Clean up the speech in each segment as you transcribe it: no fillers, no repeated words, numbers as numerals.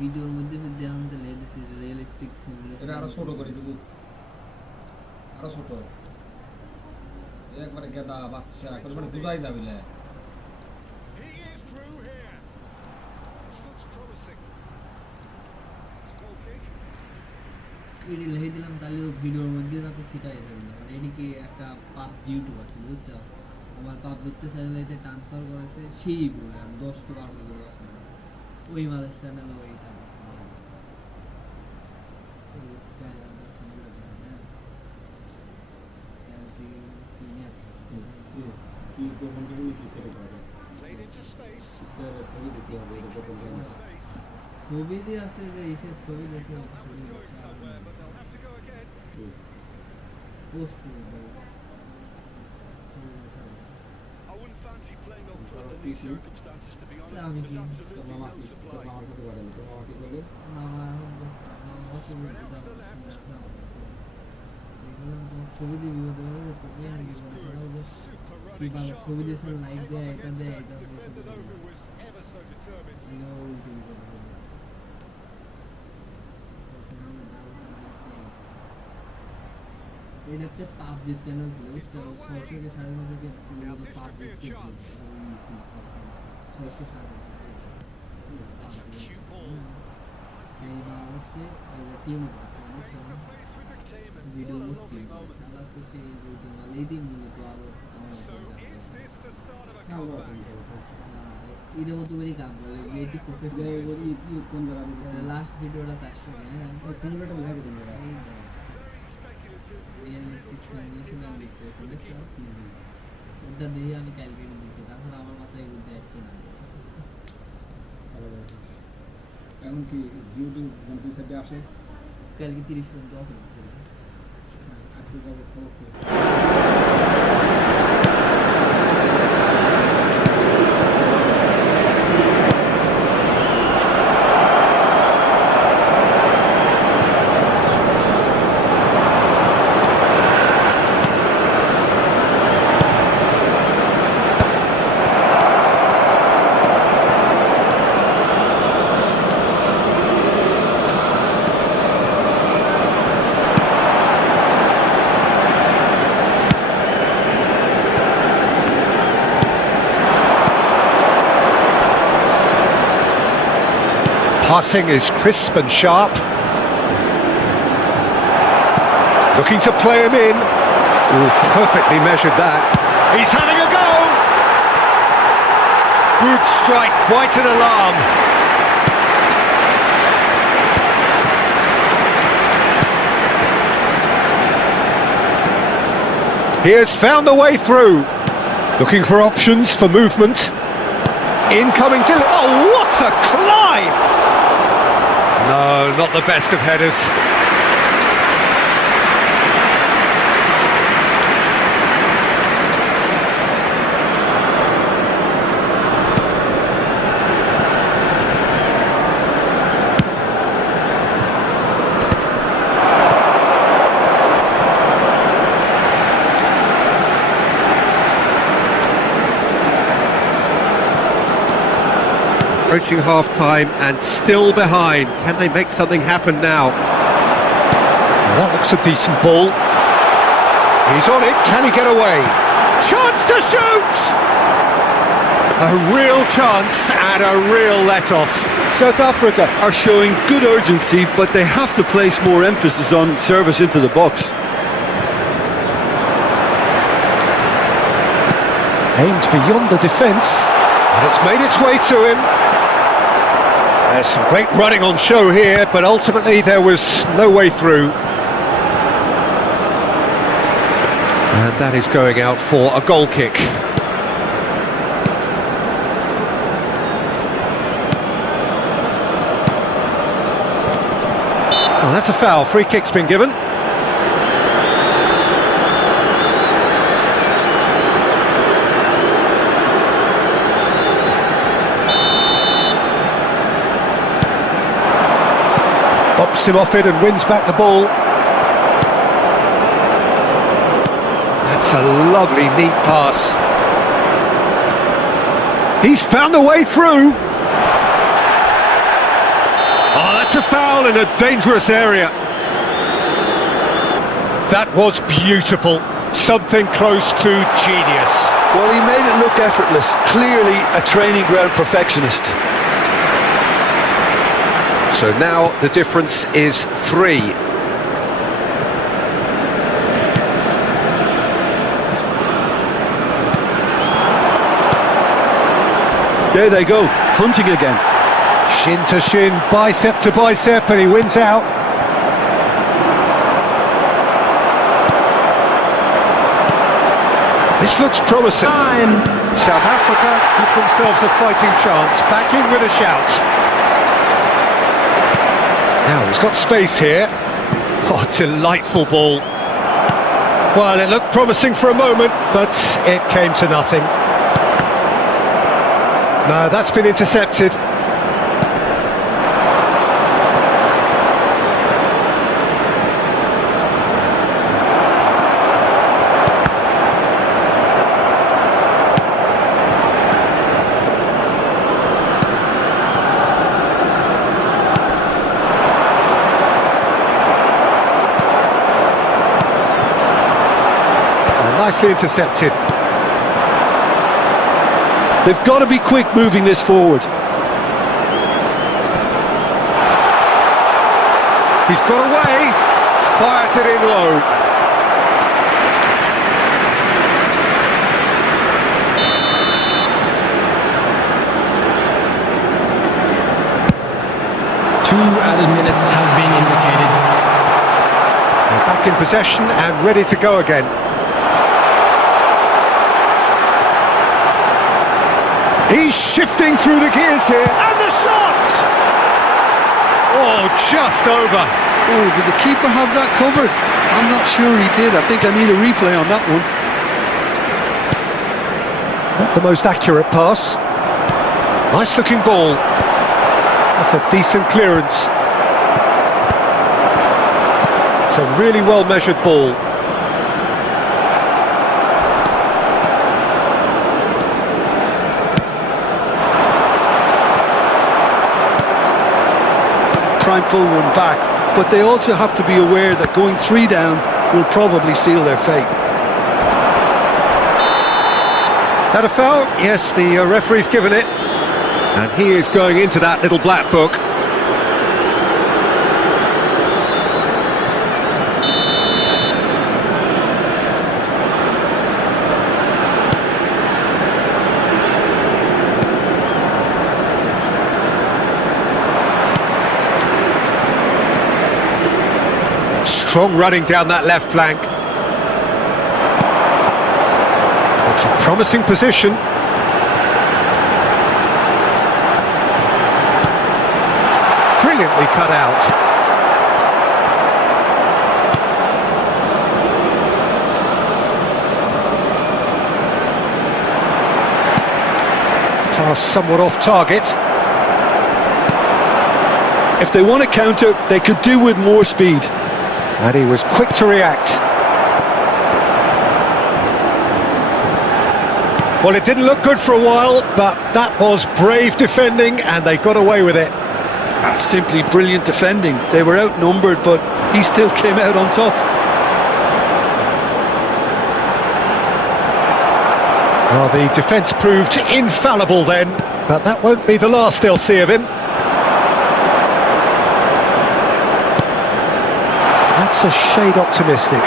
ভিডিওর মধ্যে মধ্যে আনতে লেগেছে রিয়েলিস্টিক সিমুলেশন। এটা আরো ছোট করে দেবো, আরো ছোট, একবারে গেদা বাচ্চা করে মানে বুঝাই যাবে না। এটি লিখে দিলাম তাহলেও ভিডিওর মধ্যে যাতে সেটাই যাবে না। মানে এদিকে একটা পাবজি ইউটিউবার ছিল বুঝছো, আমার পাবজিতে চ্যানেলে ট্রান্সফার করেছে সেই বলে আর 10 কি 12 করে আছে ওই মালের চ্যানেল ওই থাকছে। ছবি দিয়ে আছে যে ইসের ছবি দেখে পোস্ট আমি কি মামা তোমার ছবি দিয়ে বিপদ বলে তুমি আর কি কি ভালো ছবি দিয়েছে লাইক দেয় এটা দেয় এটা এটা হচ্ছে পাবজির চ্যানেল ছিল বুঝছো, 600 থেকে 5,500 পাবজি এইবার হচ্ছে টিম ভিডিও টিম খেলা করতে এই দিনগুলো তো আরো এর মতো করেই কাম করে এটি কোন জায়গা লাস্ট ভিডিওটা 400 হ্যাঁ সিনেমাটা লাগে কোন জায়গা রিয়েলিস্টিক সিমুলেশন আমি দেখতে ওটা দিয়ে আমি ক্যালকুলেট দিয়েছি, তাছাড়া আমার মাথায় বুদ্ধি একটু না। এখন কি ইউটিউব দুই সাইডে আসে কালকে 30 পর্যন্ত আছে আজকে যাবো খবর। Passing is crisp and sharp. Looking to play him in. Ooh, perfectly measured that. He's having a go! Good strike, quite an alarm. He has found the way through. Looking for options for movement. Incoming to... Oh, what a climb! No, not the best of headers. Approaching half-time and still behind. Can they make something happen now? Well, that looks a decent ball. He's on it. Can he get away? Chance to shoot! A real chance and a real let-off. South Africa are showing good urgency, but they have to place more emphasis on service into the box. Aimed beyond the defence, and it's made its way to him. There's some great running on show here, but ultimately there was no way through. And that is going out for a goal kick. Well, that's a foul. Free kick's been given. Bops him off it and wins back the ball. That's a lovely, neat pass. He's found a way through. Oh, that's a foul in a dangerous area. That was beautiful. Something close to genius. Well, he made it look effortless. Clearly a training ground perfectionist. So now the difference is 3. There they go, hunting again. Shin to shin, bicep to bicep, and he wins out. This looks promising. South Africa give themselves a fighting chance, back in with a shout. Now he's got space here. Oh, delightful ball. Well, it looked promising for a moment, but it came to nothing. No, that's been intercepted. Nicely intercepted. They've got to be quick moving this forward. He's got away, fires it in low. Two added minutes has been indicated. They're back in possession and ready to go again. He's shifting through the gears here, and the shot! Oh, just over. Oh, did the keeper have that covered? I'm not sure he did. I think I need a replay on that one. Not the most accurate pass. Nice looking ball. That's a decent clearance. It's a really well measured ball. Try and pull one back, but they also have to be aware that going 3 down will probably seal their fate. That a foul? Yes, the referee's given it. And he is going into that little black book. Strong running down that left flank. It's a promising position. Brilliantly cut out. Pass somewhat off target. If they want to counter, they could do with more speed. And he was quick to react. Well, it didn't look good for a while, but that was brave defending, and they got away with it. That's simply brilliant defending. They were outnumbered, but he still came out on top. Well, the defence proved infallible then, but that won't be the last they'll see of him. That's a shade optimistic.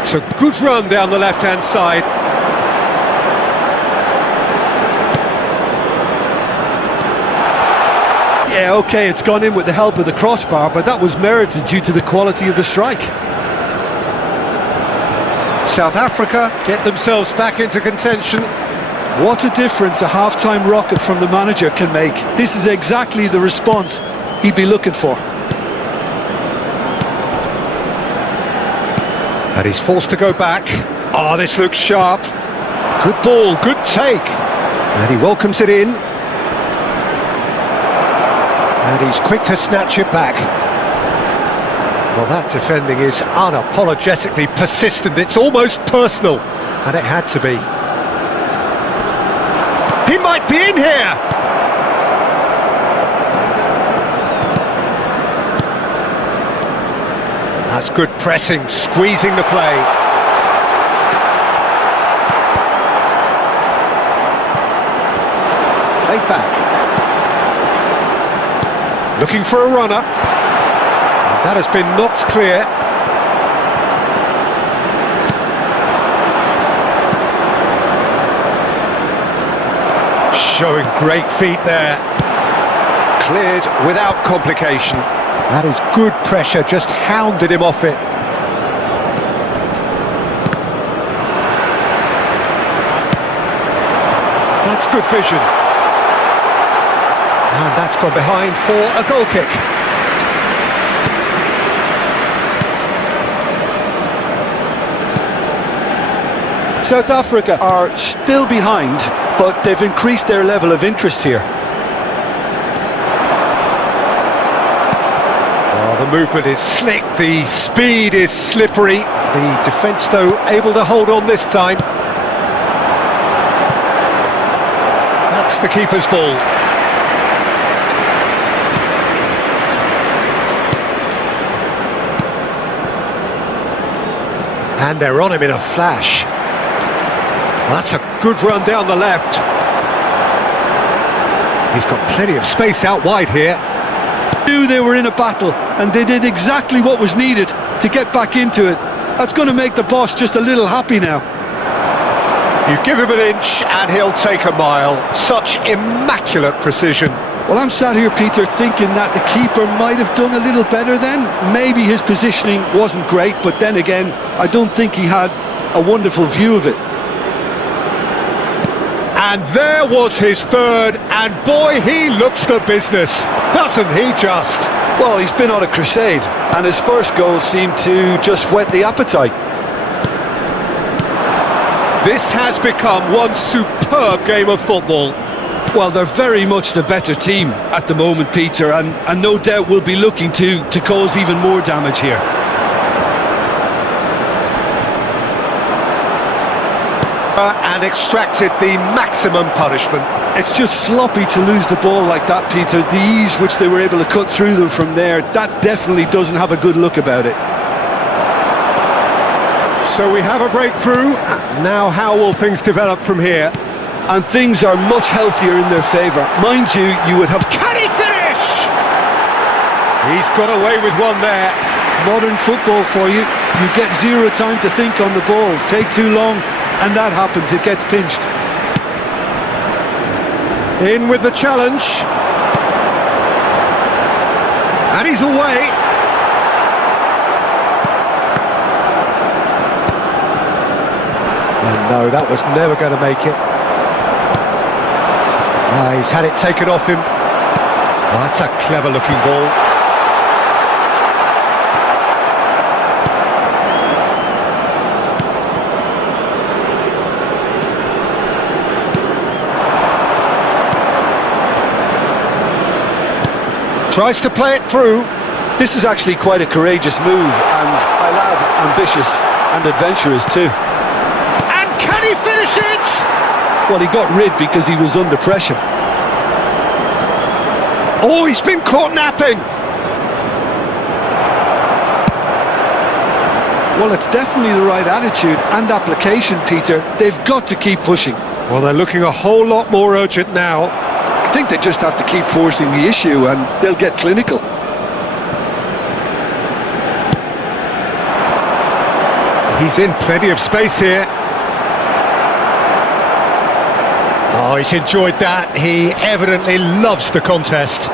It's a good run down the left-hand side. Yeah, okay, it's gone in with the help of the crossbar, but that was merited due to the quality of the strike. South Africa get themselves back into contention. What a difference a half-time rocket from the manager can make. This is exactly the response he'd be looking for. And he's forced to go back. Oh, this looks sharp. Good ball, good take. And he welcomes it in. And he's quick to snatch it back. Well, that defending is unapologetically persistent. It's almost personal. And it had to be. he might be in here. That's good pressing, squeezing the play. Played back. Looking for a runner. That has been knocked clear. Showing great feet there. Cleared without complication. That is good pressure, just hounded him off it. That's good vision. And that's gone behind for a goal kick. South Africa are still behind, but they've increased their level of interest here. Oh, the movement is slick, the speed is slippery. The defence, though, able to hold on this time. That's the keeper's ball. And they're on him in a flash. Well, that's a good run down the left. He's got plenty of space out wide here. Knew they were in a battle, and they did exactly what was needed to get back into it. That's going to make the boss just a little happy now. You give him an inch and he'll take a mile. Such immaculate precision. Well, I'm sat here, Peter, thinking that the keeper might have done a little better then. Maybe his positioning wasn't great, but then again, I don't think he had a wonderful view of it. And there was his third, and boy, he looks the business, doesn't he just? Well, he's been on a crusade, and his first goal seemed to just whet the appetite. This has become one superb game of football. Well, they're very much the better team at the moment, Peter, and no doubt will be looking to cause even more damage here. And extracted the maximum punishment. It's just sloppy to lose the ball like that, Peter. The ease which they were able to cut through them from there, that definitely doesn't have a good look about it. So we have a breakthrough. Now how will things develop from here? And things are much healthier in their favour. Mind you, you would have... Can he finish? He's got away with one there. Modern football for you. You get zero time to think on the ball. Take too long, and that happens, it gets pinched. In with the challenge. And he's away. And no, that was never going to make it. He's had it taken off him. Oh, that's a clever looking ball. Tries to play it through. This is actually quite a courageous move, and I'll add ambitious and adventurous too. And can he finish it? Well, he got rid because he was under pressure. Oh, he's been caught napping. Well, it's definitely the right attitude and application, Peter. They've got to keep pushing. Well, they're looking a whole lot more urgent now. I think they just have to keep forcing the issue and they'll get clinical. He's in plenty of space here. Oh, he's enjoyed that. He evidently loves the contest.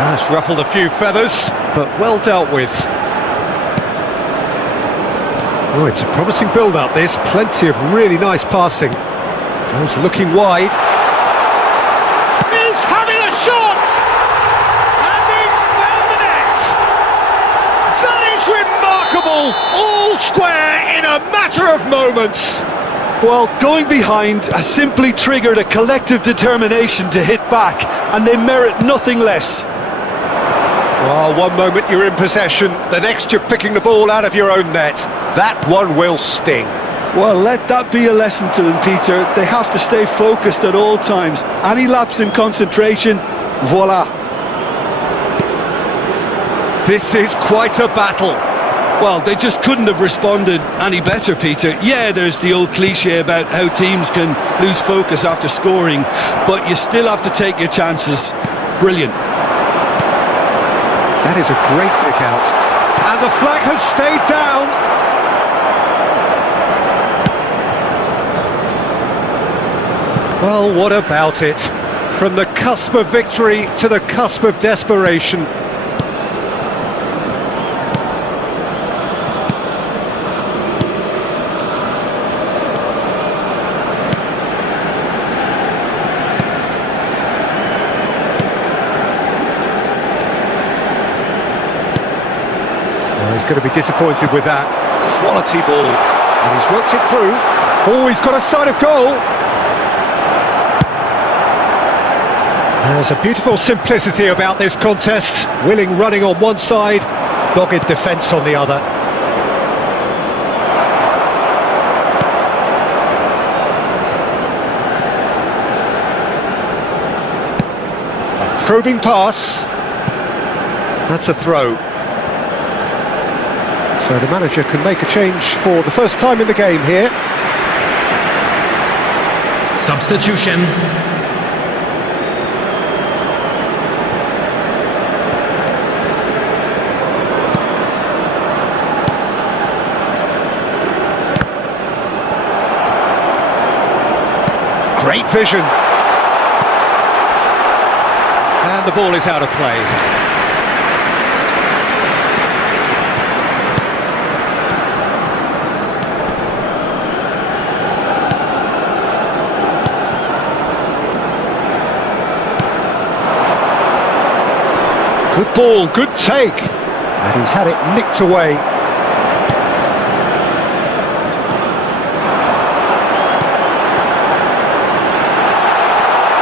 That's ruffled a few feathers, but well dealt with. Oh, it's a promising build-up, this. Plenty of really nice passing. Goes looking wide. He's having a shot! And he's found the net! That is remarkable! All square in a matter of moments! Well, going behind has simply triggered a collective determination to hit back, and they merit nothing less. Well, one moment you're in possession, the next you're picking the ball out of your own net. That one will sting. Well, let that be a lesson to them, Peter. They have to stay focused at all times. Any lapse in concentration, voila. This is quite a battle. Well, they just couldn't have responded any better, Peter. Yeah, there's the old cliche about how teams can lose focus after scoring, but you still have to take your chances. Brilliant. That is a great pick out. And the flag has stayed down. Well, what about it? From the cusp of victory to the cusp of desperation. He's going to be disappointed with that. Quality ball. And he's worked it through. Oh, he's got a sight of goal. There's a beautiful simplicity about this contest. Willing running on one side, dogged defence on the other. A probing pass. That's a throw. So the manager can make a change for the first time in the game here. Substitution. Great vision. And the ball is out of play. Good ball, good take. And he's had it nicked away.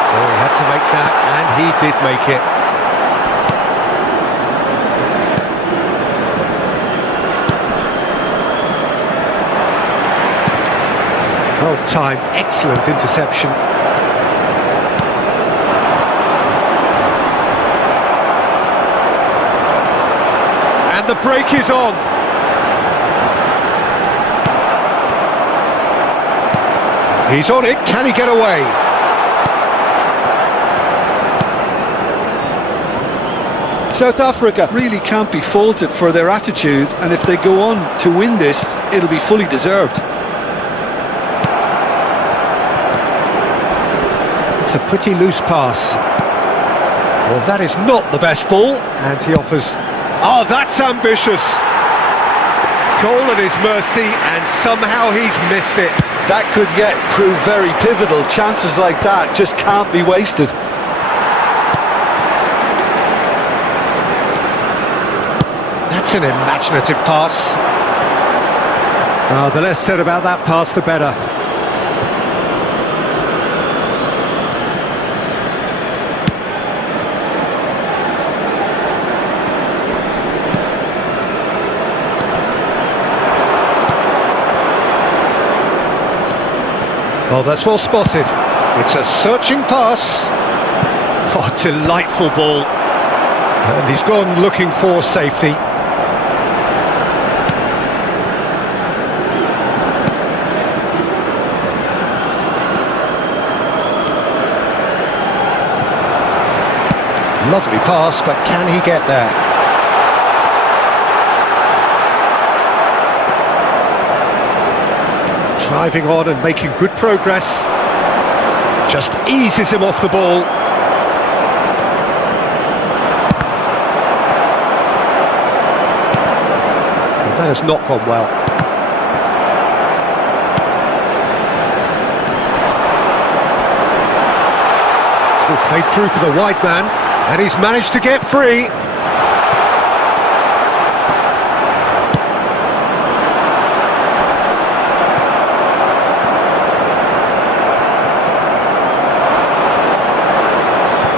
Oh, he had to make that, and he did make it. Well timed, excellent interception. And the break is on. He's on it, can he get away? South Africa really can't be faulted for their attitude, and if they go on to win this, it'll be fully deserved. It's a pretty loose pass. Well, that is not the best ball, and he offers... Oh, that's ambitious! Goal at his mercy, and somehow he's missed it. That could yet prove very pivotal. Chances like that just can't be wasted. That's an imaginative pass. Oh, the less said about that pass, the better. Oh, that's well spotted. It's a searching pass. Oh, delightful ball. And he's gone looking for safety. Lovely pass, but can he get there? Driving on and making good progress. Just eases him off the ball. Well, that has not gone well. Oh, played through for the wide man, and he's managed to get free.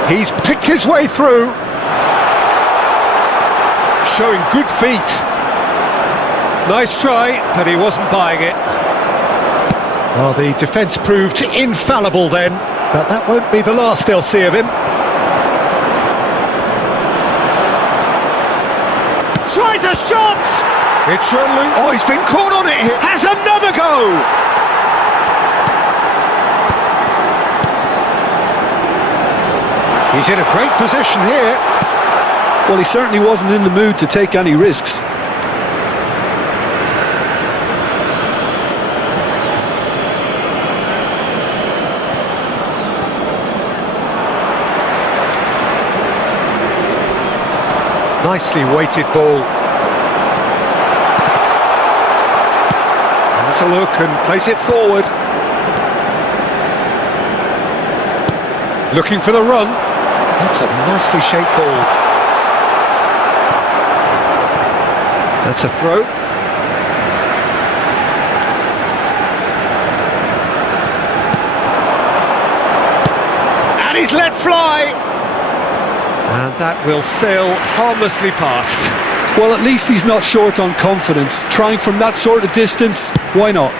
He's picked his way through, showing good feet. Nice try, but he wasn't buying it. Well, the defence proved infallible then, but that won't be the last they'll see of him. Tries a shot! It's resolute. Oh, he's been caught on it here. Has another go! He's in a great position here. Well, he certainly wasn't in the mood to take any risks. Nicely weighted ball. Has a look and plays it forward. Looking for the run. That's a nicely shaped ball. That's a throw. And he's let fly. And that will sail harmlessly past. Well, at least he's not short on confidence. Trying from that sort of distance, why not?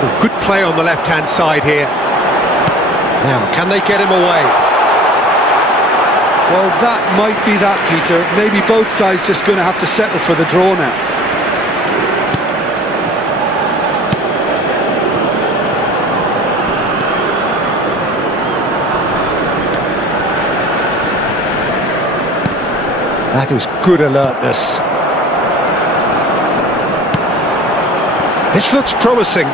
Well, good play on the left-hand side here. Now, can they get him away? Well, that might be that, Peter. Maybe both sides just going to have to settle for the draw now. That is good alertness. This looks promising.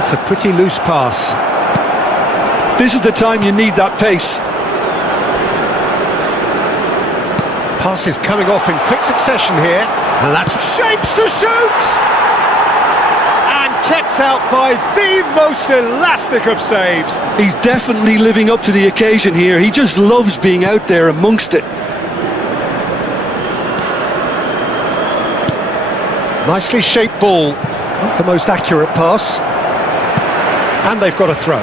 It's a pretty loose pass. This is the time you need that pace. Pass is coming off in quick succession here. And that's shapes to shoot! And kept out by the most elastic of saves. He's definitely living up to the occasion here. He just loves being out there amongst it. Nicely shaped ball. Not the most accurate pass. And they've got a throw.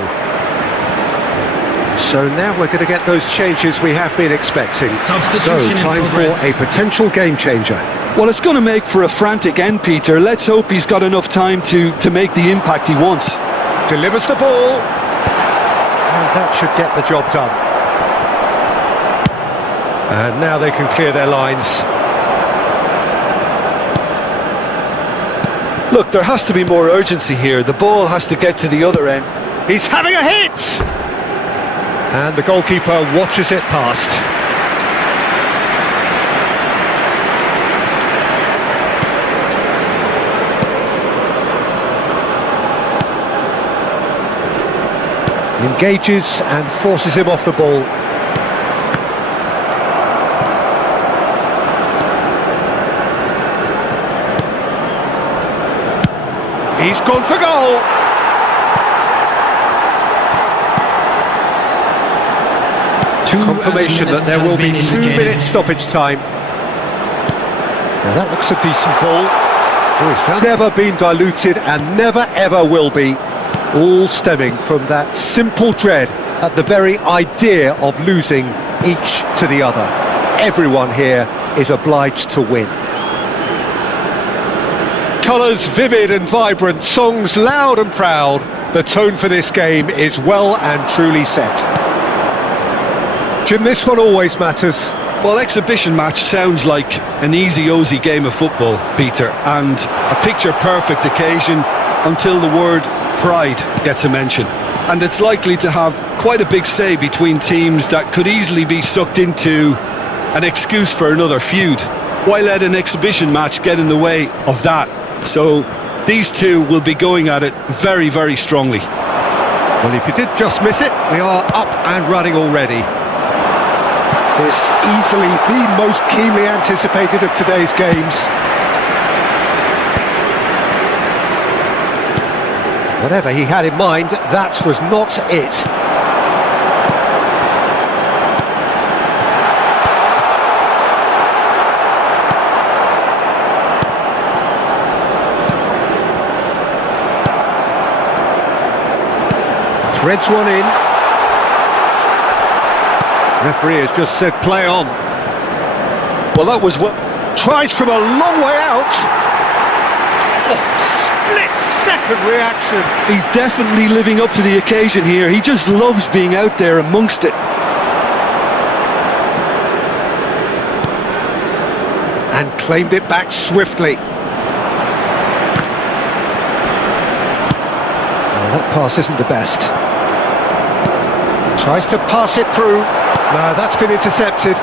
So now we're going to get those changes we have been expecting. So time for a potential game changer. Well, it's going to make for a frantic end, Peter. Let's hope he's got enough time to make the impact he wants. Delivers the ball. And that should get the job done. And now they can clear their lines. Look, there has to be more urgency here. The ball has to get to the other end. He's having a hit! And the goalkeeper watches it past. Engages and forces him off the ball. He's gone for goal. Confirmation that there will be 2 minutes stoppage time. Now that looks a decent ball. Oh, never been diluted and never ever will be. All stemming from that simple dread at the very idea of losing each to the other. Everyone here is obliged to win. Colours vivid and vibrant, songs loud and proud. The tone for this game is well and truly set. Jim, this one always matters. Well, exhibition match sounds like an easy-ozy game of football, Peter, and a picture-perfect occasion until the word pride gets a mention. And it's likely to have quite a big say between teams that could easily be sucked into an excuse for another feud. Why let an exhibition match get in the way of that? So these two will be going at it very, very strongly. Well, if you did just miss it, we are up and running already. This easily the most keenly anticipated of today's games. Whatever he had in mind, that was not it. Threads one in. Referee has just said play on. Well, that was what... Tries from a long way out. Oh, split-second reaction. He's definitely living up to the occasion here. He just loves being out there amongst it. And claimed it back swiftly. Oh, that pass isn't the best. Tries to pass it through. No, that's been intercepted.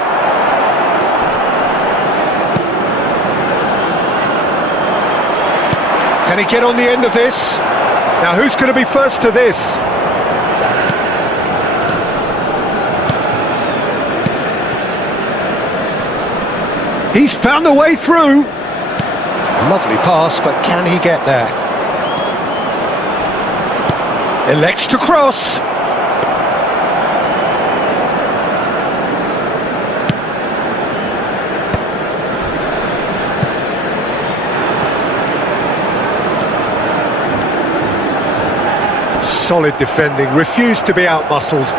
Can he get on the end of this? Now, who's going to be first to this? He's found a way through. Lovely pass, but can he get there? Elects to cross. Solid defending, refused to be outmuscled.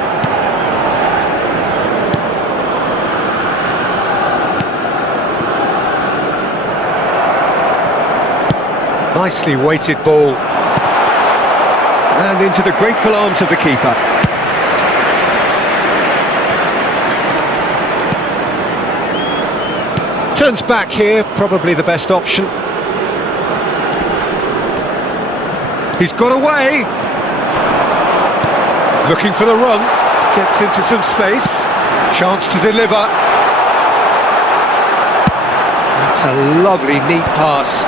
Nicely weighted ball. And into the grateful arms of the keeper. Turns back here, probably the best option. He's got away. Looking for the run, gets into some space, chance to deliver. That's a lovely, neat pass.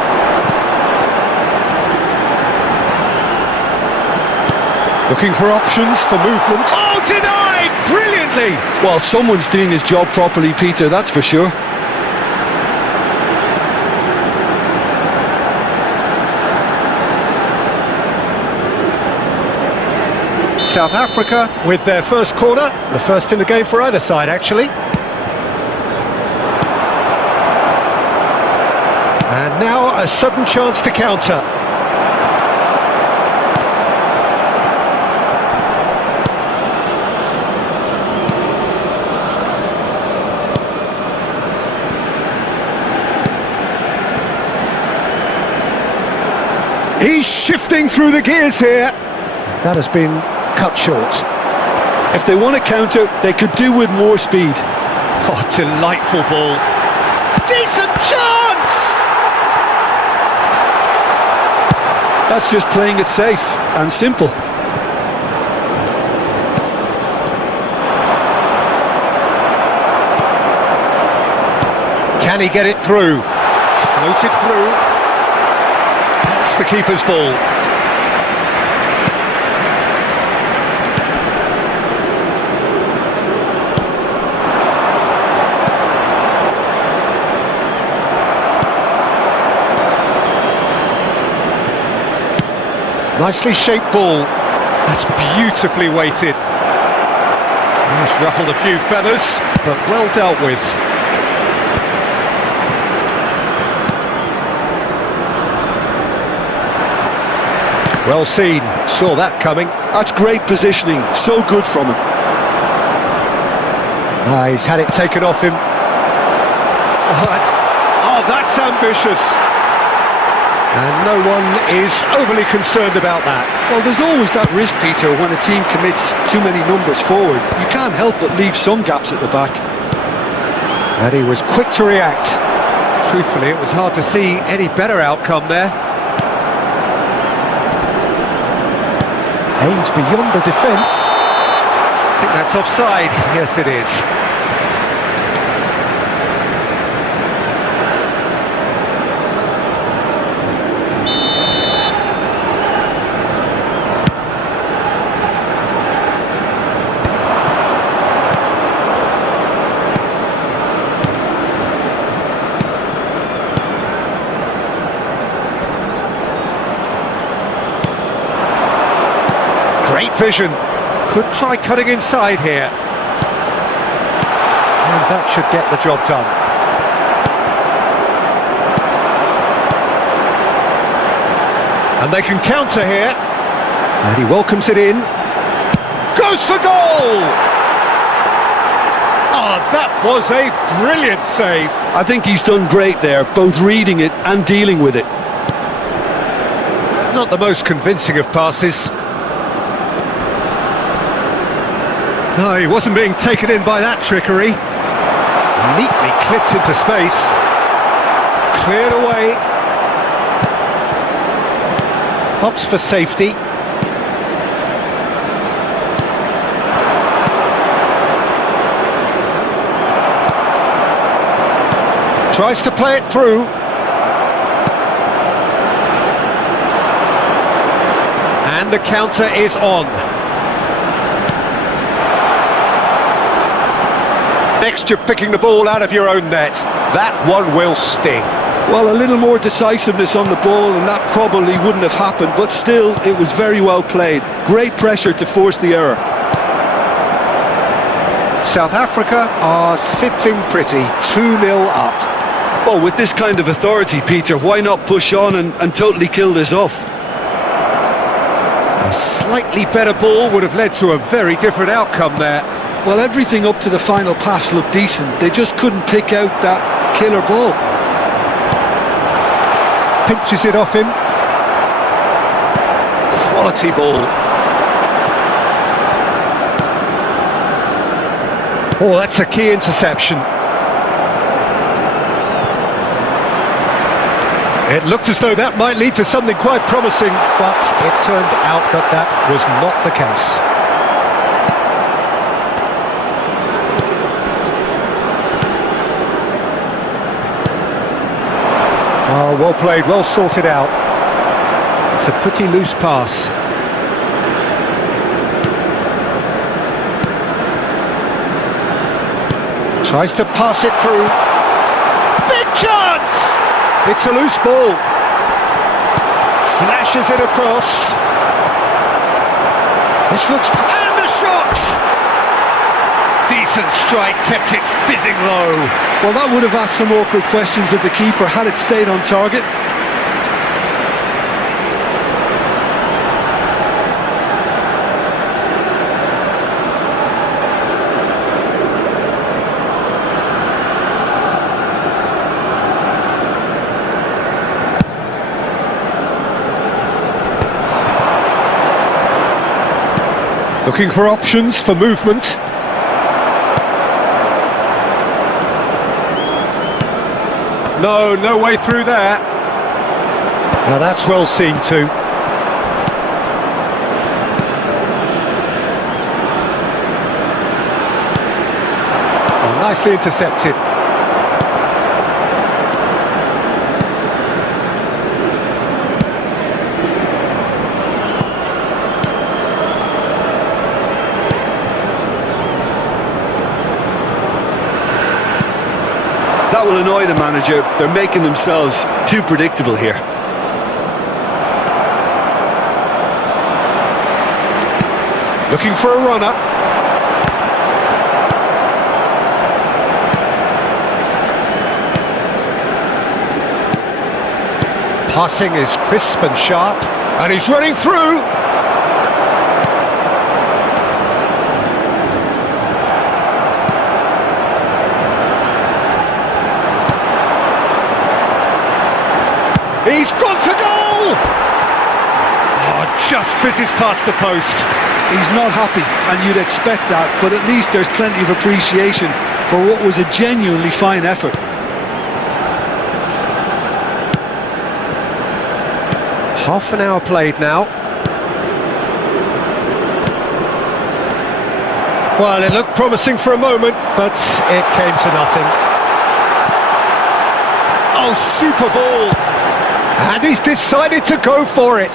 Looking for options for movement. Oh, denied! Brilliantly! Well, someone's doing his job properly, Peter, that's for sure. South Africa with their first corner, the first in the game for either side actually. And now a sudden chance to counter. He's shifting through the gears here. That has been cut short. If they want to counter, they could do with more speed. Oh, delightful ball. Decent chance! That's just playing it safe and simple. Can he get it through? Floated through. That's the keeper's ball. Nicely shaped ball. That's beautifully weighted. He's ruffled a few feathers, but well dealt with. Well seen, saw that coming. That's great positioning, so good from him. He's had it taken off him. Oh, that's ambitious. And no one is overly concerned about that. Well, there's always that risk, Peter, when a team commits too many numbers forward. You can't help but leave some gaps at the back. And he was quick to react. Truthfully, it was hard to see any better outcome there. Aims beyond the defence. I think that's offside. Yes, it is. Great vision. Could try cutting inside here. And that should get the job done. And they can counter here. And he welcomes it in. Goes for goal! Oh, that was a brilliant save. I think he's done great there, both reading it and dealing with it. Not the most convincing of passes. No, he wasn't being taken in by that trickery. Neatly clipped into space. Cleared away. Opts for safety. Tries to play it through. And the counter is on. Next, you're picking the ball out of your own net. That one will sting. Well, a little more decisiveness on the ball and that probably wouldn't have happened, but still, it was very well played. Great pressure to force the error. South Africa are sitting pretty, 2-0 up. Well, with this kind of authority, Peter, why not push on and totally kill this off? A slightly better ball would have led to a very different outcome there. Well, everything up to the final pass looked decent. They just couldn't pick out that killer ball. Pinches it off him. Quality ball. Oh, that's a key interception. It looked as though that might lead to something quite promising, but it turned out that that was not the case. Oh, well played, well sorted out. It's a pretty loose pass. Tries to pass it through. Big chance! It's a loose ball. Flashes it across. This looks... And the shot! Decent strike, kept it fizzing low. Well, that would have asked some awkward questions of the keeper had it stayed on target. Looking for options for movement. No way through there. Now that's well seen too. Oh, nicely intercepted. That will annoy the manager. They're making themselves too predictable here. Looking for a runner. Passing is crisp and sharp, and he's running through. He's gone for goal! Oh, just fizzes past the post. He's not happy, and you'd expect that, but at least there's plenty of appreciation for what was a genuinely fine effort. Half an hour played now. Well, it looked promising for a moment, but it came to nothing. Oh, super ball! And he's decided to go for it.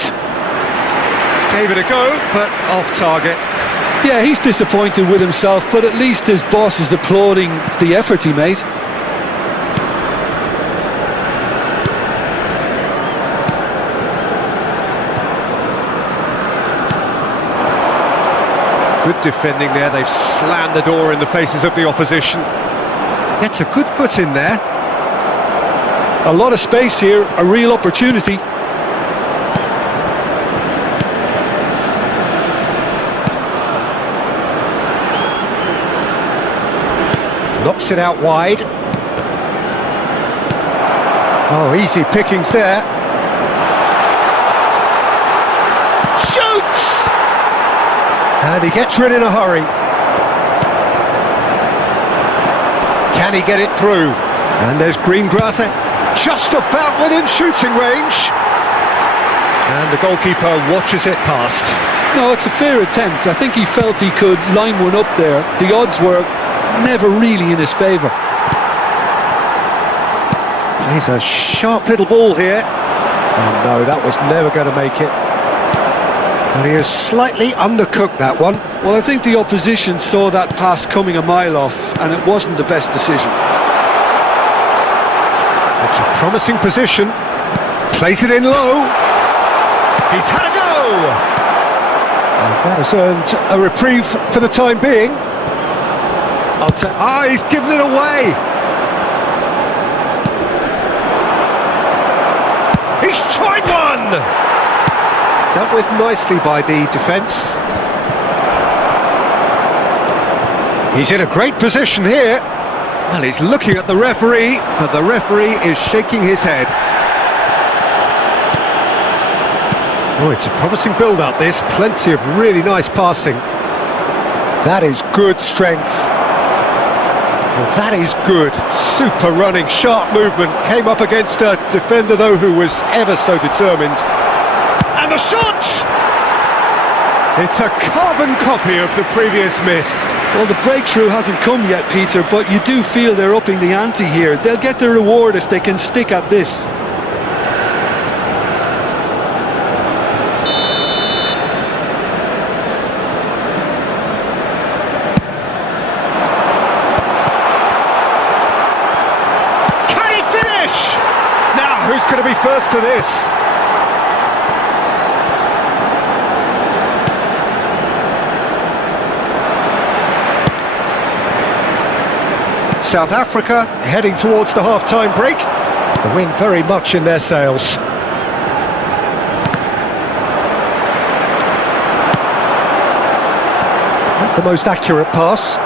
Gave it a go, but off target. Yeah, he's disappointed with himself, but at least his boss is applauding the effort he made. Good defending there. They've slammed the door in the faces of the opposition. Gets a good foot in there. A lot of space here, a real opportunity. Knocks it out wide. Oh, easy pickings there. Shoots! And he gets rid in a hurry. Can he get it through? And there's Greengrasser, just about within shooting range. And the goalkeeper watches it past. No, it's a fair attempt. I think he felt he could line one up there. The odds were never really in his favour. Plays a sharp little ball here. And no, that was never going to make it. And he has slightly undercooked that one. Well, I think the opposition saw that pass coming a mile off, and it wasn't the best decision. It's a promising position. Plays it in low. He's had a go! And that has earned a reprieve for the time being. He's given it away! He's tried one! Dealt with nicely by the defence. He's in a great position here. Well, he's looking at the referee, but the referee is shaking his head. Oh, it's a promising build-up, this. Plenty of really nice passing. That is good strength. Well, that is good. Super running, sharp movement. Came up against a defender, though, who was ever so determined. And the shot! It's a carbon copy of the previous miss. Well, the breakthrough hasn't come yet, Peter, but you do feel they're upping the ante here. They'll get the reward if they can stick at this. Who's going to be first to this? South Africa heading towards the half-time break. The wind very much in their sails. Not the most accurate pass.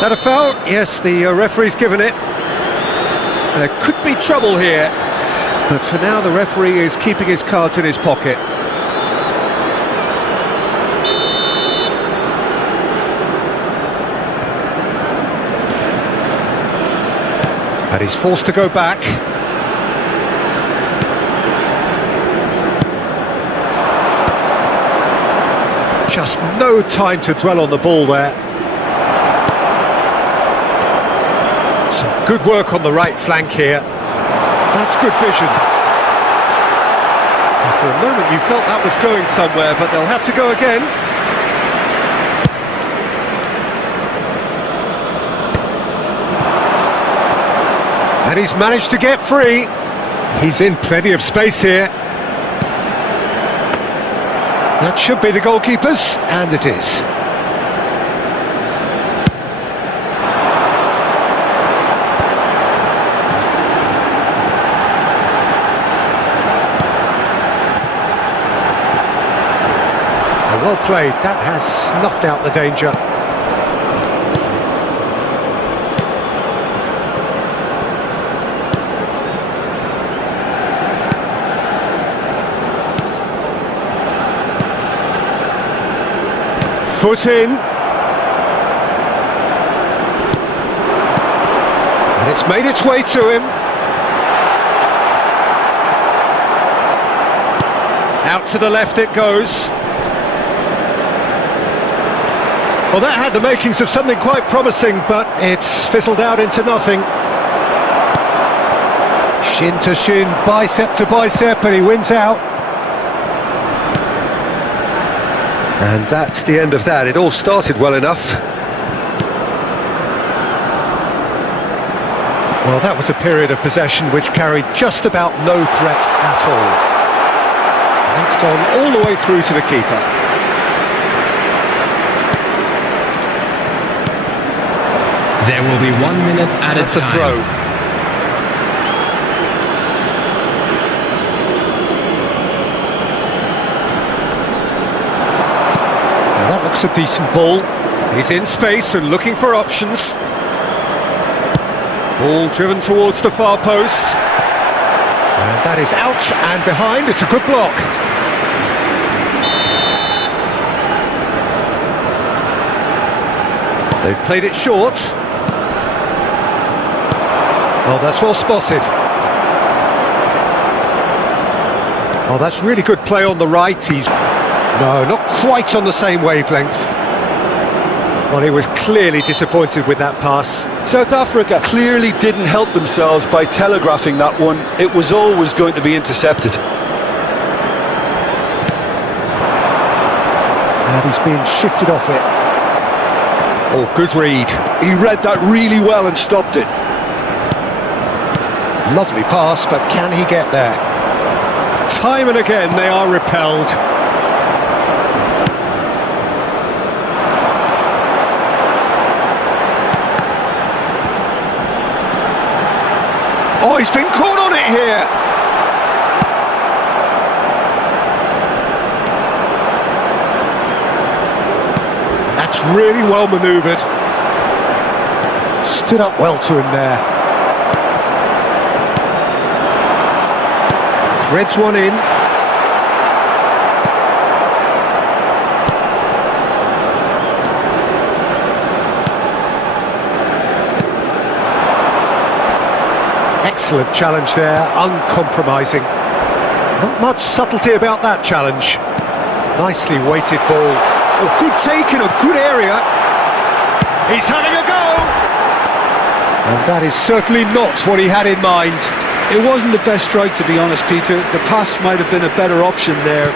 That a foul? Yes, the referee's given it. There could be trouble here, but for now the referee is keeping his cards in his pocket. And he's forced to go back. Just no time to dwell on the ball there. Some good work on the right flank here. That's good vision. And for a moment you felt that was going somewhere, but they'll have to go again. And he's managed to get free. He's in plenty of space here. That should be the goalkeeper's, and it is. Well played, that has snuffed out the danger. Foot in. And it's made its way to him. Out to the left it goes. Well, that had the makings of something quite promising, but it's fizzled out into nothing. Shin to shin, bicep to bicep, and he wins out. And that's the end of that. It all started well enough. Well, that was a period of possession which carried just about no threat at all. And it's gone all the way through to the keeper. There will be 1 minute at a time. That's a throw. Now that looks looks a decent ball. He's in space and looking for options. Ball driven towards the far post. And that is out and behind. It's a good block. They've played it short. Oh, that's well spotted. Oh, that's really good play on the right. He's... No, not quite on the same wavelength. Well, he was clearly disappointed with that pass. South Africa clearly didn't help themselves by telegraphing that one. It was always going to be intercepted. And he's being shifted off it. Oh, good read. He read that really well and stopped it. Lovely pass, but can he get there? Time and again they are repelled. Oh, he's been caught on it here. That's really well manoeuvred. Stood up well to him there. Threads one in. Excellent challenge there, uncompromising. Not much subtlety about that challenge. Nicely weighted ball. Oh, good take in a good area. He's having a go! And that is certainly not what he had in mind. It wasn't the best strike, to be honest, Peter. The pass might have been a better option there.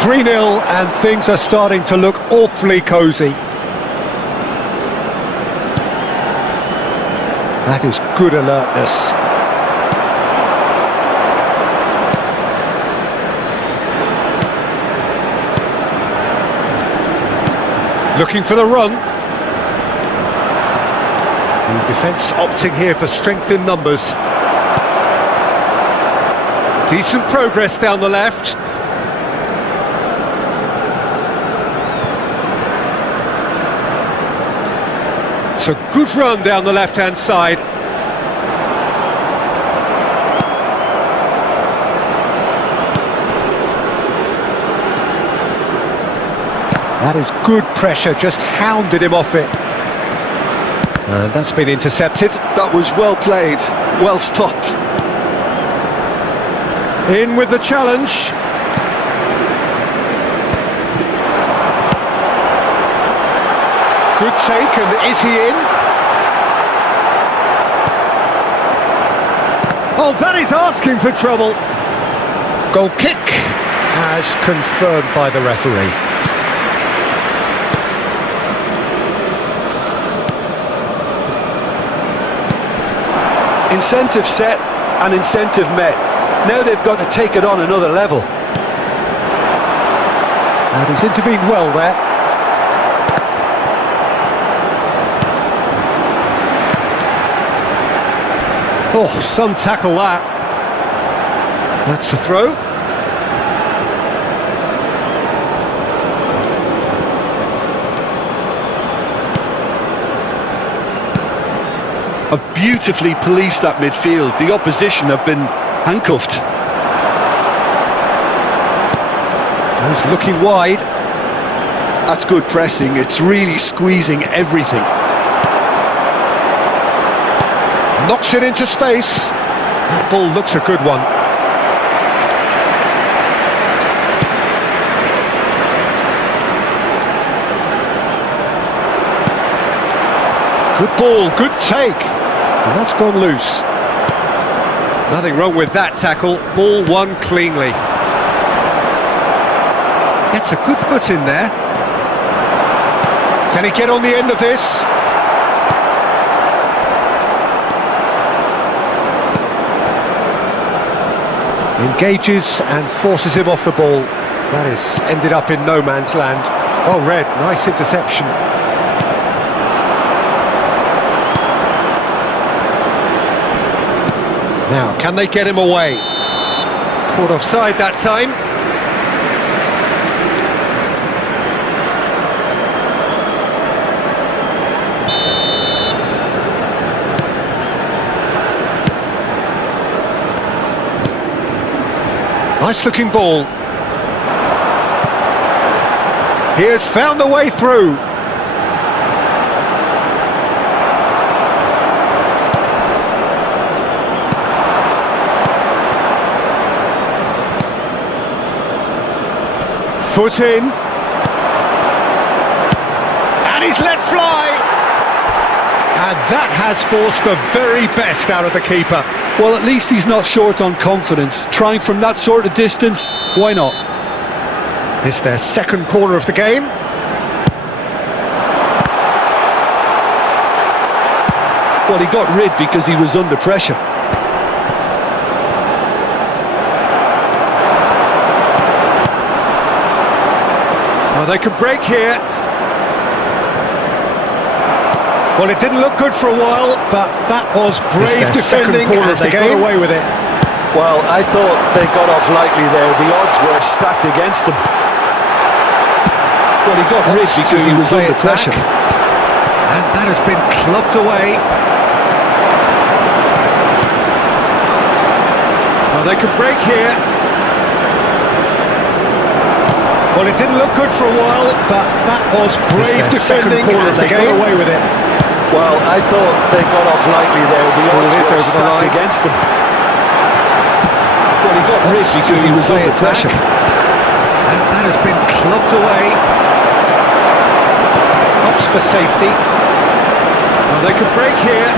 "3-0 and things are starting to look awfully cosy. That is good alertness. Looking for the run. The defence opting here for strength in numbers. Decent progress down the left. It's a good run down the left-hand side. That is good pressure, just hounded him off it. And that's been intercepted. That was well played, well stopped. In with the challenge. Good take, and is he in? Oh, that is asking for trouble. Goal kick, as confirmed by the referee. Incentive set and incentive met. Now they've got to take it on another level. And he's intervened well there. Oh, some tackle that. That's a throw. Have beautifully policed that midfield. The opposition have been handcuffed. He's looking wide. That's good pressing. It's really squeezing everything. Knocks it into space. That ball looks a good one. Good ball, good take. And that's gone loose. Nothing wrong with that tackle. Ball won cleanly. Gets a good foot in there. Can he get on the end of this? Engages and forces him off the ball. That has ended up in no man's land. Oh, Red, nice interception. Now, can they get him away? Caught offside that time. Nice looking ball. He has found the way through. Foot in. And he's let fly. And that has forced the very best out of the keeper. Well, at least he's not short on confidence. Trying from that sort of distance, why not? It's their second corner of the game. Well, he got rid because he was under pressure. Oh, they could break here. Well, it didn't look good for a while, but that was brave defending, and they got away with it. Well, I thought they got off lightly there. The odds were stacked against them. Well, he got rid because he was under pressure. And that has been clubbed away. Well, they could break here. Well, it didn't look good for a while, but that was brave defending, and they got away with it. Well, I thought they got off lightly there. The odds were stacked against them. Well, he got rid because he was under pressure. And that has been clubbed away. Opts for safety. Well, they could break here.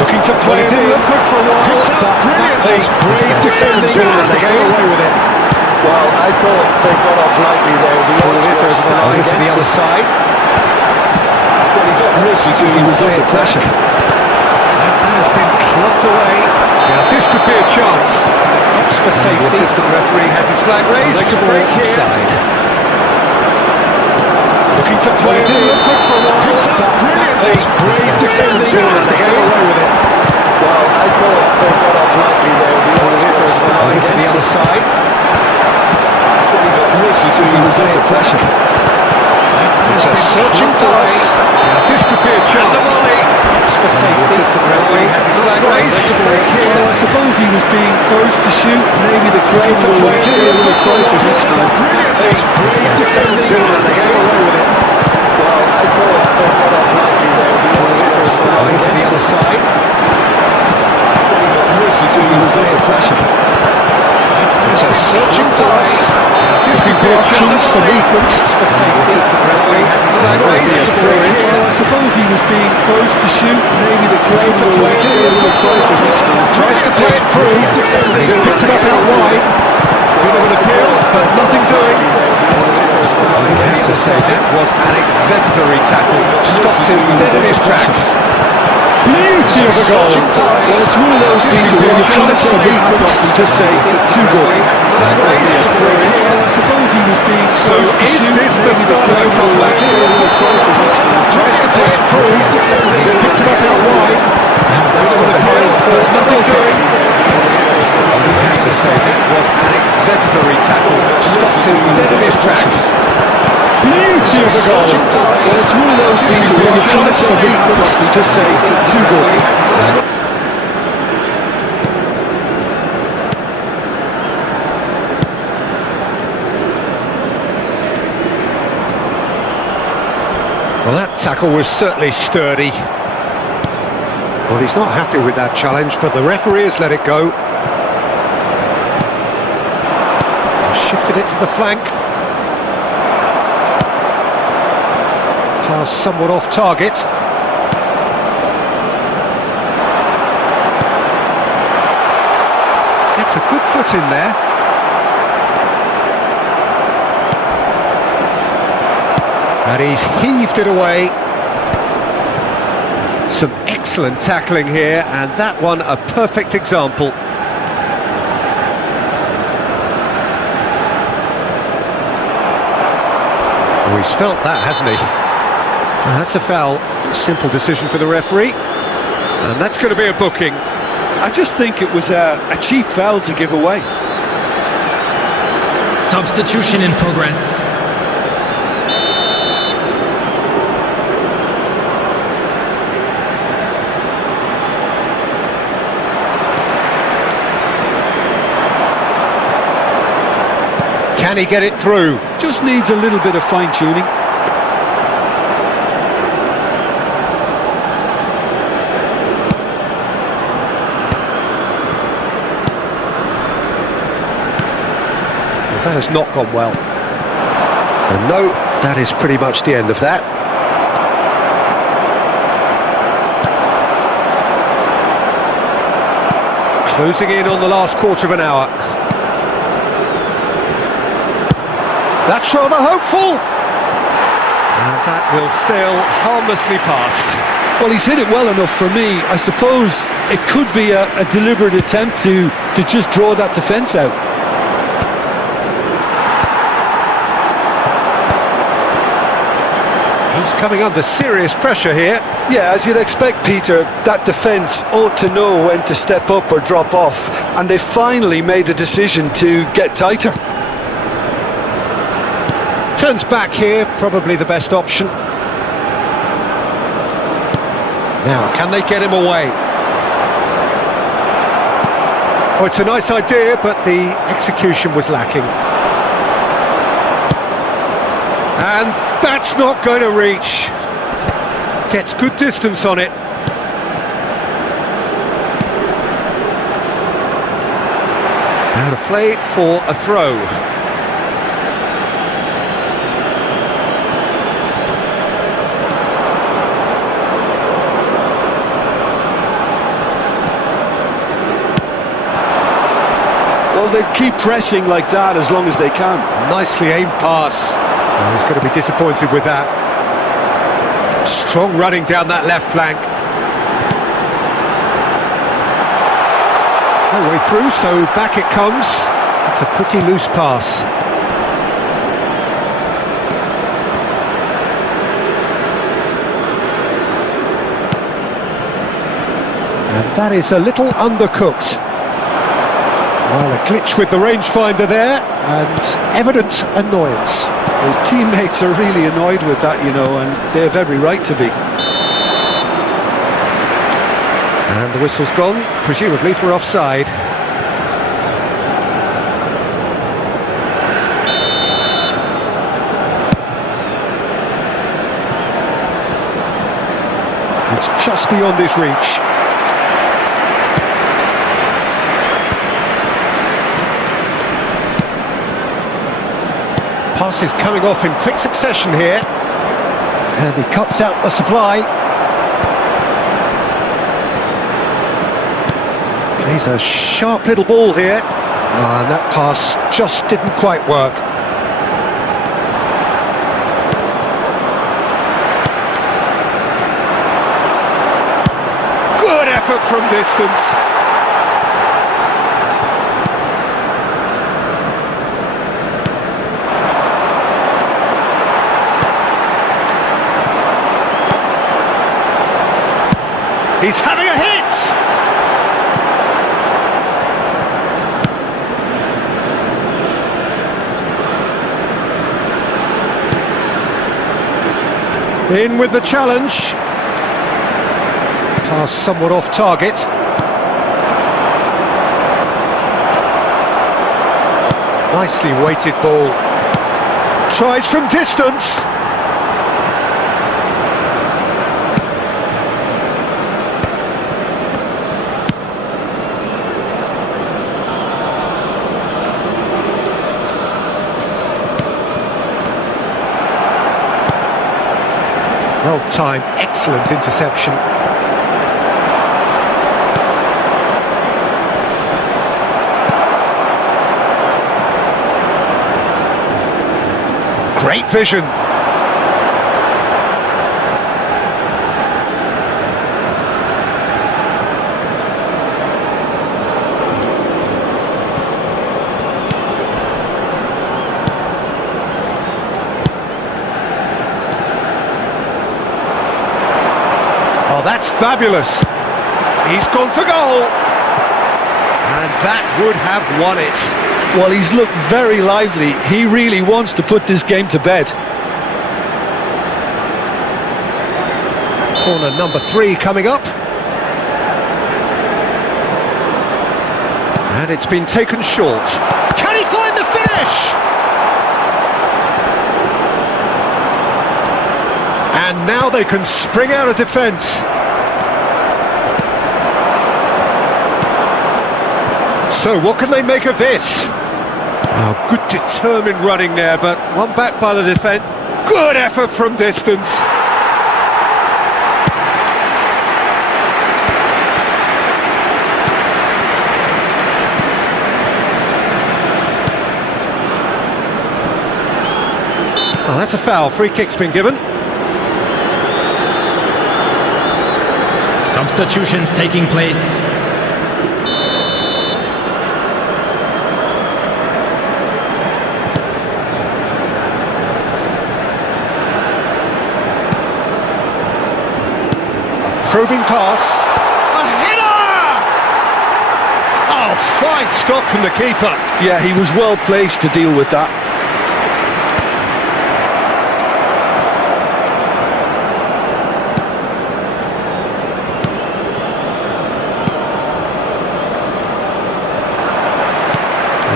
Looking to play. Well, it didn't look good for a while, but that was brave defending, and they got away with it. Well, I thought they got off lightly there. The odds were stacked against the other side. Well, he got rid because he was under pressure. And that has been clubbed away. Now this could be a chance. Opts for safety. The assistant referee has his flag raised. They could break here. Looking to play. Well, it didn't look good for a while, but that was brave defending, and they got away with it. Well, I thought they got off lightly there. The odds were stacked against the other side. Well, he got rid because he was under pressure. It's a searching pass. Now this could be a chance. Opts for safety. The assistant referee has his flag raised. Well, I suppose he was being urged to shoot. Maybe the crowd will stay a little quieter next time. Brave defending, and they got away with it. Well, I thought they got off lightly there. The odds were stacked against the other side. Well, he got rid because he was under pressure. It's a searching pass. This could be a chance for movement. For safety. The referee has his flag raised. Well, I suppose he was being urged to shoot. Maybe the crowd will stay a little quieter next time. Tries to play it through. And he's picked it up out wide. Bit of an appeal, but nothing doing. He has to say that was an exemplary tackle. Stopped him dead in his tracks. Beauty of a goal. Well, it's one of those, Peter, where you try to movement and just say, too good. Well, I suppose he was being So is this the start of a comeback? Tries to play it through. He's picked it up out wide. Bit of an appeal, but nothing doing. He has to say that was an exemplary tackle. Stopped him dead in his tracks. Beauty of a goal. Well, it's one of those, Peter, where you try to movement and just say, too good. Well, that tackle was certainly sturdy. Well, he's not happy with that challenge, but the referee has let it go. Shifted it to the flank. Pass somewhat off target. That's a good foot in there. And he's heaved it away. Some excellent tackling here, and that one a perfect example. Oh, he's felt that, hasn't he? That's a foul. Simple decision for the referee. And that's going to be a booking. I just think it was a cheap foul to give away. Substitution in progress. Can he get it through? Just needs a little bit of fine-tuning. That has not gone well. And no, that is pretty much the end of that. Closing in on the last quarter of an hour. That's rather hopeful. And that will sail harmlessly past. Well, he's hit it well enough for me. I suppose it could be a deliberate attempt to just draw that defence out. He's coming under serious pressure here. Yeah, as you'd expect, Peter, that defence ought to know when to step up or drop off, and they finally made a decision to get tighter. Turns back here, probably the best option. Now, can they get him away? Oh, it's a nice idea, but the execution was lacking. And that's not going to reach. Gets good distance on it. Out of play for a throw. Well, they keep pressing like that as long as they can. Nicely aimed pass. Oh, he's going to be disappointed with that. Strong running down that left flank. No way through, so back it comes. It's a pretty loose pass. And that is a little undercooked. Well, a glitch with the rangefinder there, and evident annoyance. His teammates are really annoyed with that, you know, and they have every right to be. And the whistle's gone, presumably for offside. It's just beyond his reach. Passes coming off in quick succession here. And he cuts out the supply. Plays a sharp little ball here. And that pass just didn't quite work. Good effort from distance. He's having a hit! In with the challenge. Pass somewhat off target. Nicely weighted ball. Tries from distance. Well timed, excellent interception. Great vision. Oh, that's fabulous. He's gone for goal. And that would have won it. Well, he's looked very lively. He really wants to put this game to bed. Corner number 3 coming up. And it's been taken short. Can he find the finish? And now they can spring out of defence. So what can they make of this? Oh, good determined running there, but one back by the defence. Good effort from distance. Oh, that's a foul. Free kick's been given. Substitutions taking place. Probing pass. A header! Oh, fine stop from the keeper. Yeah, he was well placed to deal with that.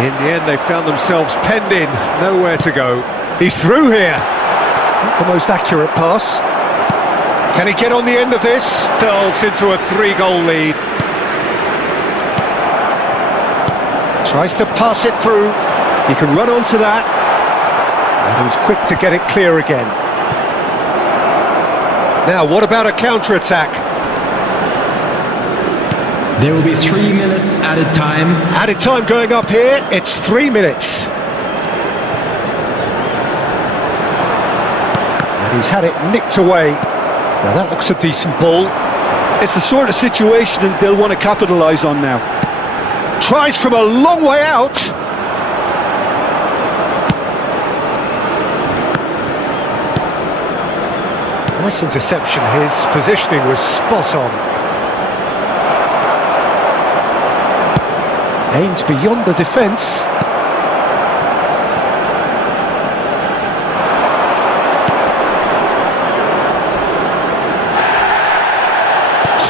In the end, they found themselves penned in, nowhere to go. He's through here. Not the most accurate pass. Can he get on the end of this? Delves into a 3-goal lead. Tries to pass it through. He can run onto that. And he's quick to get it clear again. Now, what about a counter-attack? There will be 3 minutes added time. Added time going up here, it's 3 minutes. And he's had it nicked away. Now that looks a decent ball. It's the sort of situation that they'll want to capitalise on now. Tries from a long way out. Nice interception, his positioning was spot on. Aimed beyond the defence.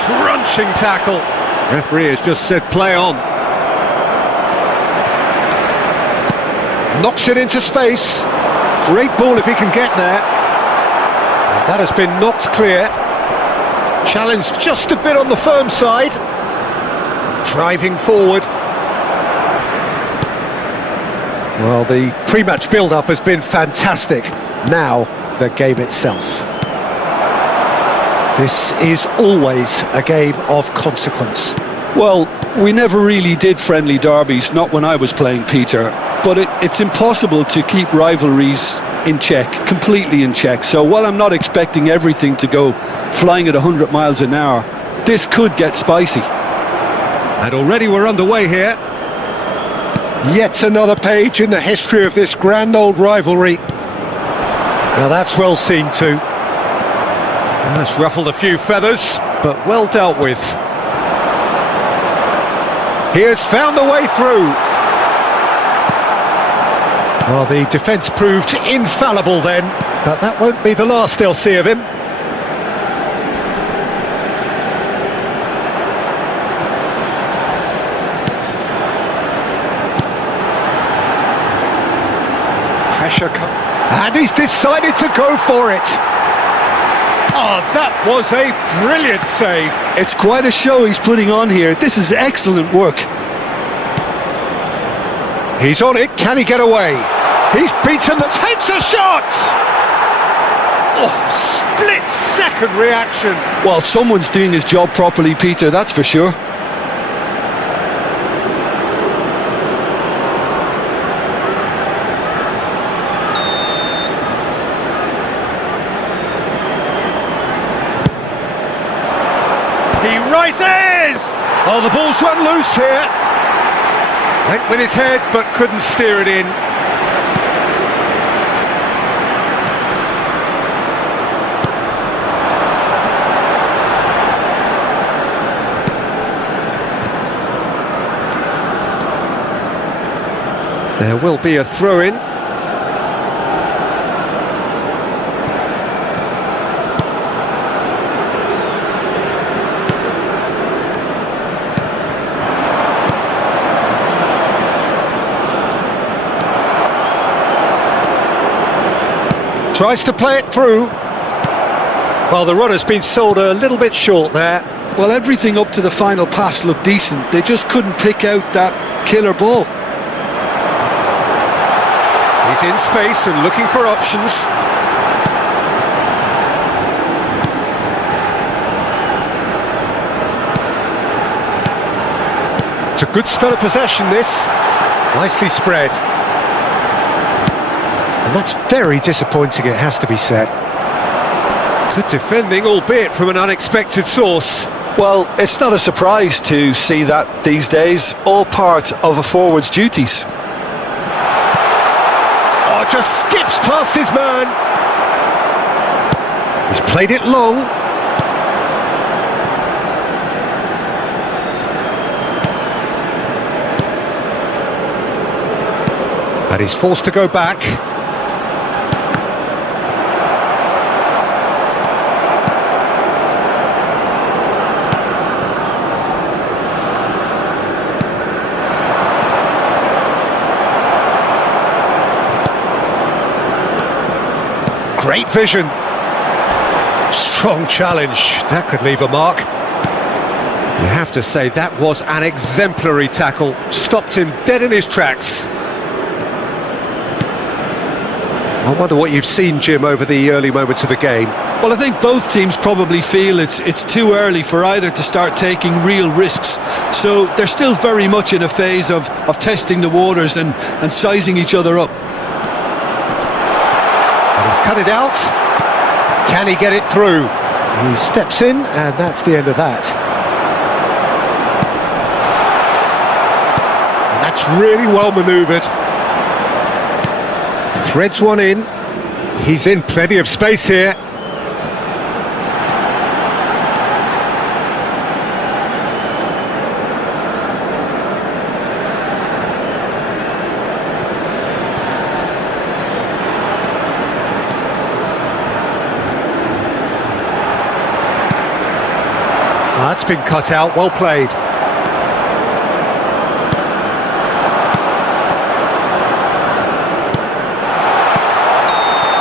Crunching tackle. Referee has just said play on. Knocks it into space. Great ball if he can get there. And that has been knocked clear. Challenged just a bit on the firm side. Driving forward. Well, the pre-match build-up has been fantastic. Now, the game itself. This is always a game of consequence. Well, we never really did friendly derbies, not when I was playing, Peter. But it's impossible to keep rivalries in check, completely in check. So while I'm not expecting everything to go flying at 100 miles an hour, this could get spicy. And already we're underway here. Yet another page in the history of this grand old rivalry. Now that's well seen too. That's ruffled a few feathers, but well dealt with. He has found the way through. Well, the defence proved infallible then, but that won't be the last they'll see of him. Pressure and he's decided to go for it. Oh, that was a brilliant save. It's quite a show he's putting on here. This is excellent work. He's on it. Can he get away? He's beaten the... Takes a shot! Oh, split-second reaction. Well, someone's doing his job properly, Peter, that's for sure. He rises! Oh, the ball's run loose here. Went with his head, but couldn't steer it in. There will be a throw-in. Tries to play it through. Well, the runner's been sold a little bit short there. Well, everything up to the final pass looked decent. They just couldn't pick out that killer ball. He's in space and looking for options. It's a good spell of possession, this. Nicely spread. And that's very disappointing, it has to be said. Good defending, albeit from an unexpected source. Well, it's not a surprise to see that these days, all part of a forward's duties. Oh, just skips past his man. He's played it long. And he's forced to go back. Great vision. Strong challenge. That could leave a mark. You have to say that was an exemplary tackle. Stopped him dead in his tracks. I wonder what you've seen, Jim, over the early moments of the game. Well, I think both teams probably feel it's too early for either to start taking real risks. So they're still very much in a phase of testing the waters and sizing each other up. And he's cut it out. Can he get it through? He steps in, and that's the end of that. And that's really well manoeuvred. Threads one in. He's in plenty of space here. That's been cut out, well played.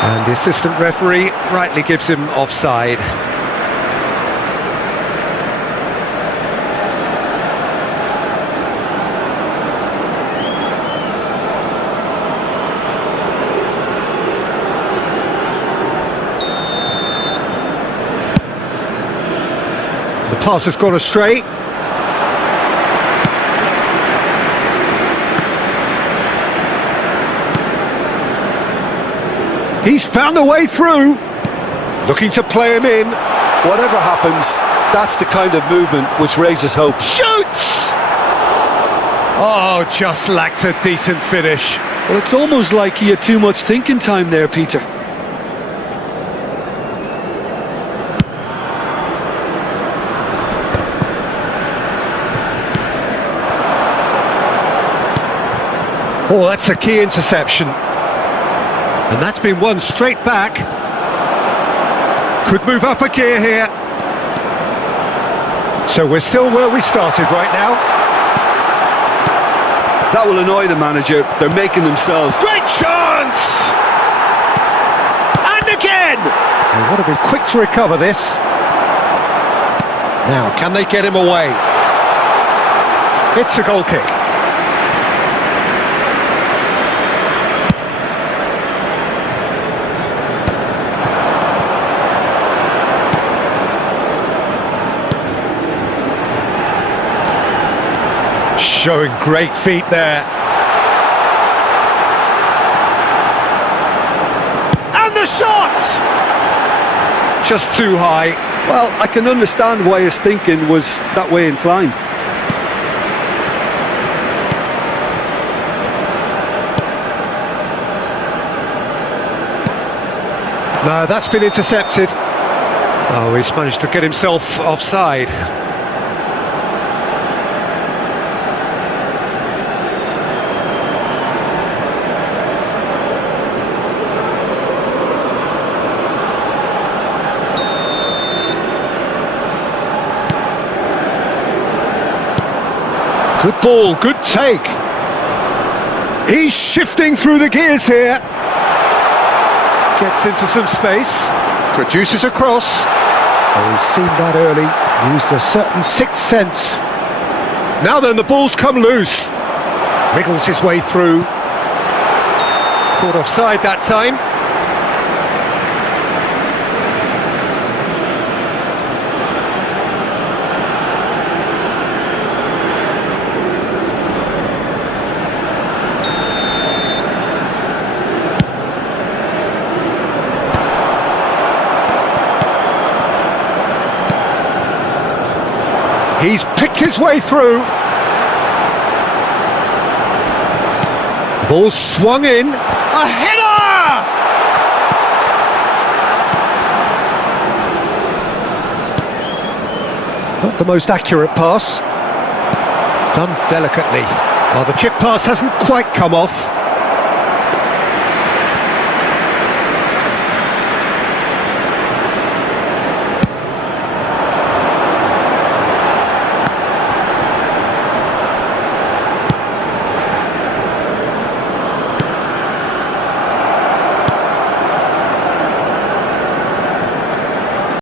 And the assistant referee rightly gives him offside. The pass has gone astray. He's found a way through. Looking to play him in. Whatever happens, that's the kind of movement which raises hope. Shoots! Oh, just lacked a decent finish. Well, it's almost like he had too much thinking time there, Peter. Oh, that's a key interception. And that's been won straight back. Could move up a gear here. So we're still where we started right now. That will annoy the manager. They're making themselves. Great chance! And again! They want to be quick to recover this. Now, can they get him away? It's a goal kick. Showing great feet there. And the shot! Just too high. Well, I can understand why his thinking was that way inclined. No, that's been intercepted. Oh, he's managed to get himself offside. Good ball, good take. He's shifting through the gears here. Gets into some space, produces a cross. Oh, he's seen that early, used a certain sixth sense. Now then, the ball's come loose. Wriggles his way through. Caught offside that time. He's picked his way through. Ball swung in. A header! Not the most accurate pass. Done delicately. Well, the chip pass hasn't quite come off.